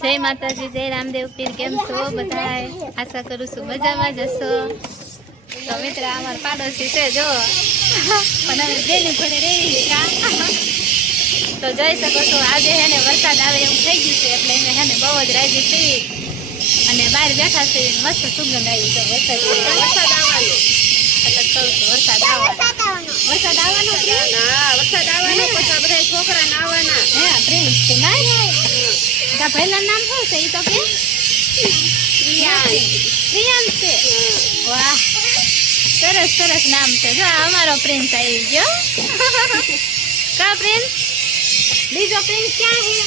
જય માતાજી, જય રામદેવ પીર. કેમ છો બધાય? આશા કરું છું મજામાં જ હશો. તો મિત્ર અમાર પાડોશી છે જો, પણ અમે બેની ઘરે રહી કા. તો જોઈ શકો છો આજે હેને વરસાદ આવે એવું થઈ ગયું છે, એટલે એને હેને બહુ જ રાજી છે અને બહાર બેઠા છે. મસ્ત સુગંધ આવી છે વરસાદ આવવાનો. એટલે કહું છું વરસાદ આવવાનો. વરસાદ આવવાનો વરસાદ આવવાનો. પછી બધા છોકરાને આવવાના. હે પ્રિન્સ છે ના પહેલા નામ શું છે? એ તો કે પ્રિયાંશ છે. વાહ, સરસ સરસ નામ છે. જો અમારો પ્રિન્સ આવી ગયો. કા પ્રિન્સ? બીજો પ્રિન્સ ક્યાં છે?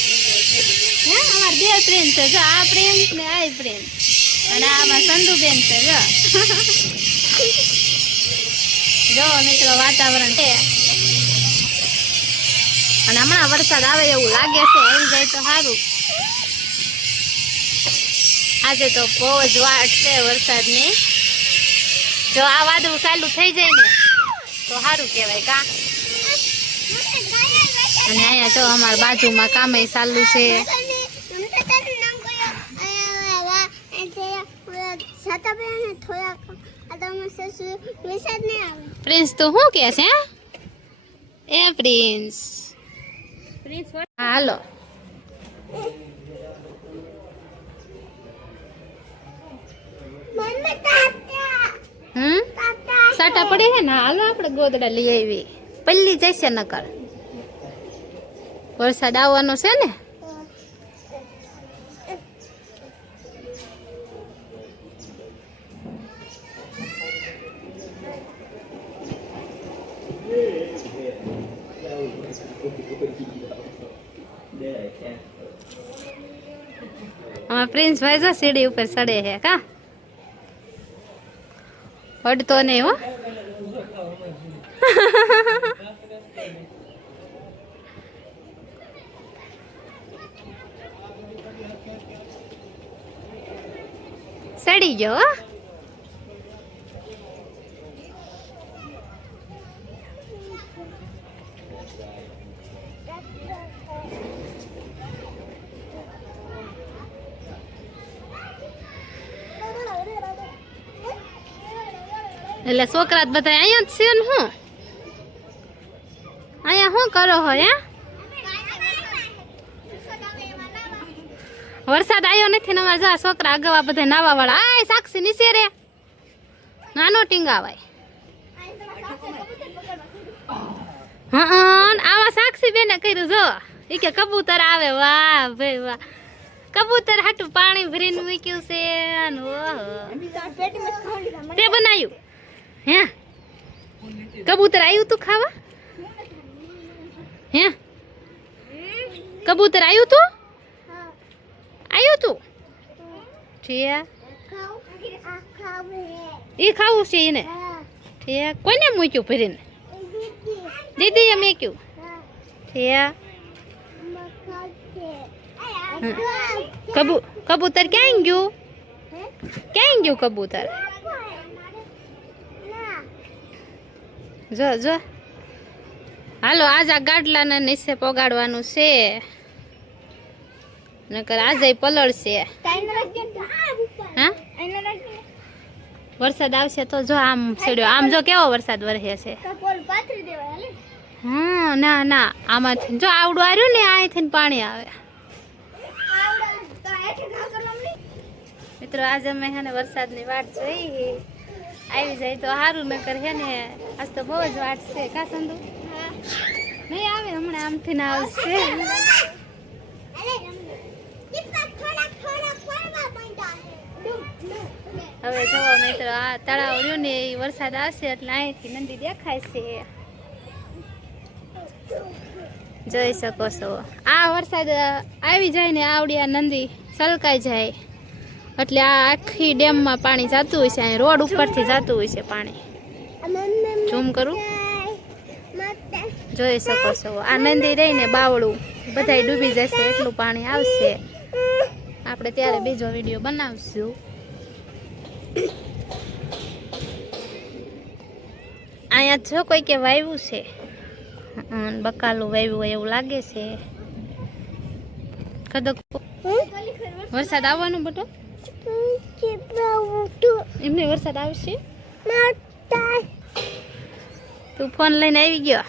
હે અમાર બે પ્રિન્સ છે. જો આ પ્રિન્સ ને આ પ્રિન્સ, અને આમાં સંધુબેન છે. જો મિત્રો વાતાવરણ છે, અને હમણાં વરસાદ આવે એવું લાગે છે. આવી જાય તો સારું. આજે તો બહુ જ વાટ છે વરસાદની. જો આ વાદળું ચાલુ થઈ જાય ને તો સારું કહેવાય કા. અને અહીંયા જો અમારા બાજુમાં કામે ચાલુ છે. પ્રિન્સ તો શું કે છે? એ પ્રિન્સ હાલો. સાટા પડે છે ને, હાલો આપણે ગોદડા લઈ આવી. પલ્લી જશે નકર વરસાદ આવવાનો છે ને. પ્રિન્સ ભાઈ જો સીડી ઉપર ચડે છે કા. અડતો નહીં હો. સડી ગયો હો. એટલે છોકરા બધા અહીંયા જ છે ને. હું અહીંયા શું કરો હો? વરસાદ આવ્યો નથી ને અમારે જા છોકરા અગાવા બધા નાવા વાળા. આ સાક્ષી નીચે રે, નાનો ટીંગાવાય. હા આવા સાક્ષી બેને કર્યું જો. એ કે કબૂતર આવે. વાહ ભાઈ વાહ, કબૂતર હાટું પાણી ભરીને મૂક્યું છે. તે બનાવ્યું હે? કબૂતર આવ્યું તું ખાવા? હે કબૂતર આવ્યું તું? આવ્યું તું? એ ખાવું છે એને? કોને મૂક્યું ભરીને? દીદીએ મૂક્યું. કબૂતર ક્યાં ગયું? ક્યાં ગયું કબૂતર? જો જો હાલો આજ આ ગાડલાને નીચે પગાડવાનું છે, નકર આજે પલળશે. હા વરસાદ આવશે તો જો આમ સડ્યો. આમ જો કેવો વરસાદ વરસે છે. હા ના ના આમાંથી જો આવડું આવ્યું ને, અહીંથી પાણી આવે. મિત્રો આજે અમે હે ને વરસાદની વાટ જોઈ. આવી જાય તો સારું, નકર હે ને આજ તો બહુ જ વાટ છે કા સંધુ? નહીં આવે હમણાં, આમથી ના આવશે. હવે જોવો મિત્રો આ તળાવ રહ્યું ને, એ વરસાદ આવશે એટલે અહીંથી નદી દેખાય છે. જોઈ શકો છો આ વરસાદ આવી જાય ને આવડી આ નદી સલકાઈ જાય એટલે આ આખી ડેમમાં પાણી જતું હોય છે. અહીં રોડ ઉપરથી જતું હોય છે પાણી. ઝૂમ કરું, જોઈ શકો છો આ નદી રહીને બાવળું બધા ડૂબી જશે એટલું પાણી આવશે. આપણે ત્યારે બીજો વિડીયો બનાવશું. અહીંયા જો કોઈ કે વાવ્યું છે, બકાલું વાવ્યું હોય એવું લાગે છે. કદક વરસાદ આવવાનો બટો એમને વરસાદ આવશે તું ફોન લઈને આવી ગયો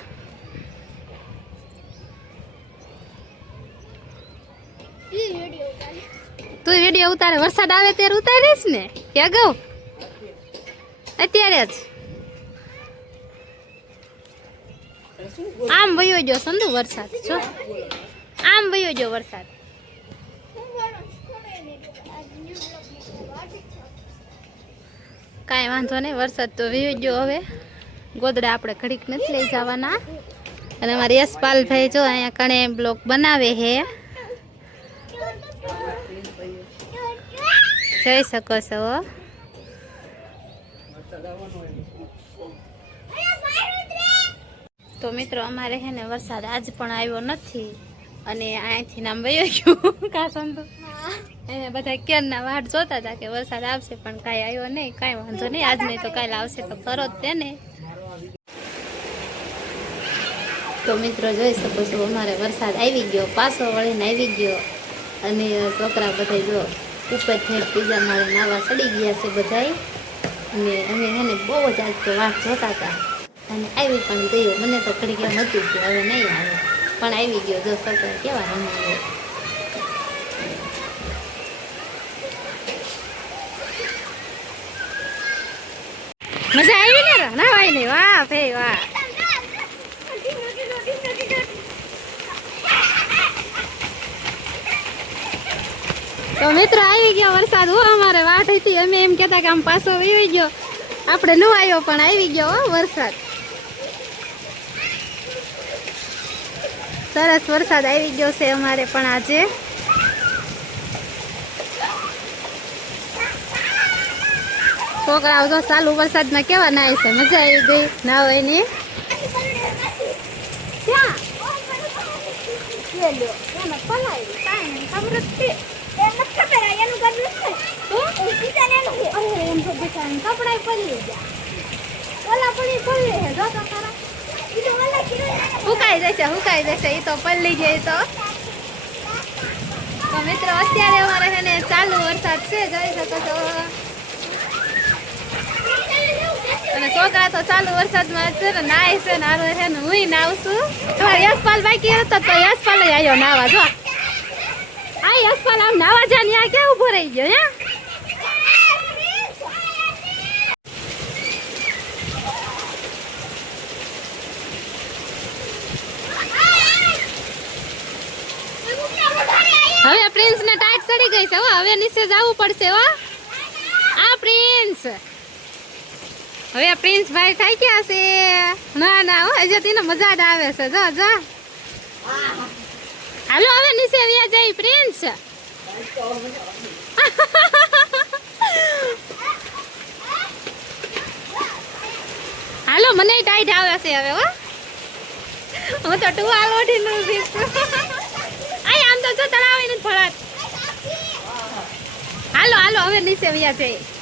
તું વિડીયો ઉતારે વરસાદ આવે ત્યારે ઉતારીશ ને કે અગાઉ અત્યારે જ આમ વયો ગયો સંધુ વરસાદ જો આમ વયો ગયો વરસાદ કાંઈ વાંધો નહીં વરસાદ તો વયો ગયો હવે ગોદડા આપણે ઘડીક નથી લઈ જવાના અને અમારા યશપાલભાઈ જો અહીંયા કણે બ્લોક બનાવે હે જઈ શકો છો તો મિત્રો અમારે હે ને વરસાદ આજ પણ આવ્યો નથી અને અહીંથી નામ વયો ગયું કા સંતુ એને બધા ક્યારના વાટ જોતા હતા કે વરસાદ આવશે પણ કાંઈ આવ્યો નહીં કાંઈ વાંધો નહીં આજ નહીં તો કાલે આવશે તો ખરો જ તેને તો મિત્રો જોઈ શકો છો અમારે વરસાદ આવી ગયો પાછો વળીને આવી ગયો અને છોકરા બધા જો ઉપર ઠેઠ બીજા માળે નાવા ચડી ગયા છે બધાય અને અમે એને બહુ જ આજ તો વાટ જોતા હતા અને આવી પણ ગયો મને તો ઘડી કેમ હતું કે હવે નહીં આવે પણ આવી ગયો જો છોકરા કેવા રમે મજા આવી ને નાવાય ને વાહ ભાઈ વાહ તો મિત્રો આવી ગયો વરસાદ હો અમારે વાટ હતી અમે એમ કહેતા કે આમ પાછો આવી ગયો આપણે ન આવ્યો પણ આવી ગયો હો વરસાદ સરસ વરસાદ આવી ગયો છે અમારે પણ આજે છોકરાઓ તો ચાલુ વરસાદમાં કેવા નાય છે મજા આવી ગઈ નાવાની હુકાઈ જશે એ તો પલ્લી જાય તો મિત્રો અત્યારે અમારે છે ને ચાલુ વરસાદ છે જોઈ શકો છો અને છોકરા તો ચાલુ વરસાદમાં છે ને નાય છે ને આરો છે ને હું નાવશું તમારે યશપાલ બાકી હતો તો યશપાલ આવ્યો નાવા જો આ યશપાલ આમ નાવા જા ને ક્યાં ઉભો રહી ગયો હે હવે પ્રિન્સ ને ટાઈટ ચડી ગઈ છે હવે નીચે જવું પડશે હો આ પ્રિન્સ હવે પ્રિન્સ ભાઈ થઈ ગયા છે ના ના હજુ તેને મજા જ આવે છે જો જો હાલો હવે નીચે વ્યા જઈ પ્રિન્સ હાલો મને ટાઈટ આવે છે હવે હો હું તો ટુવાલ ઓઢીને ઊભી છું આમ તો જો તળાવ ને ફળાત હાલો હાલો હવે નીચે વ્યા જઈ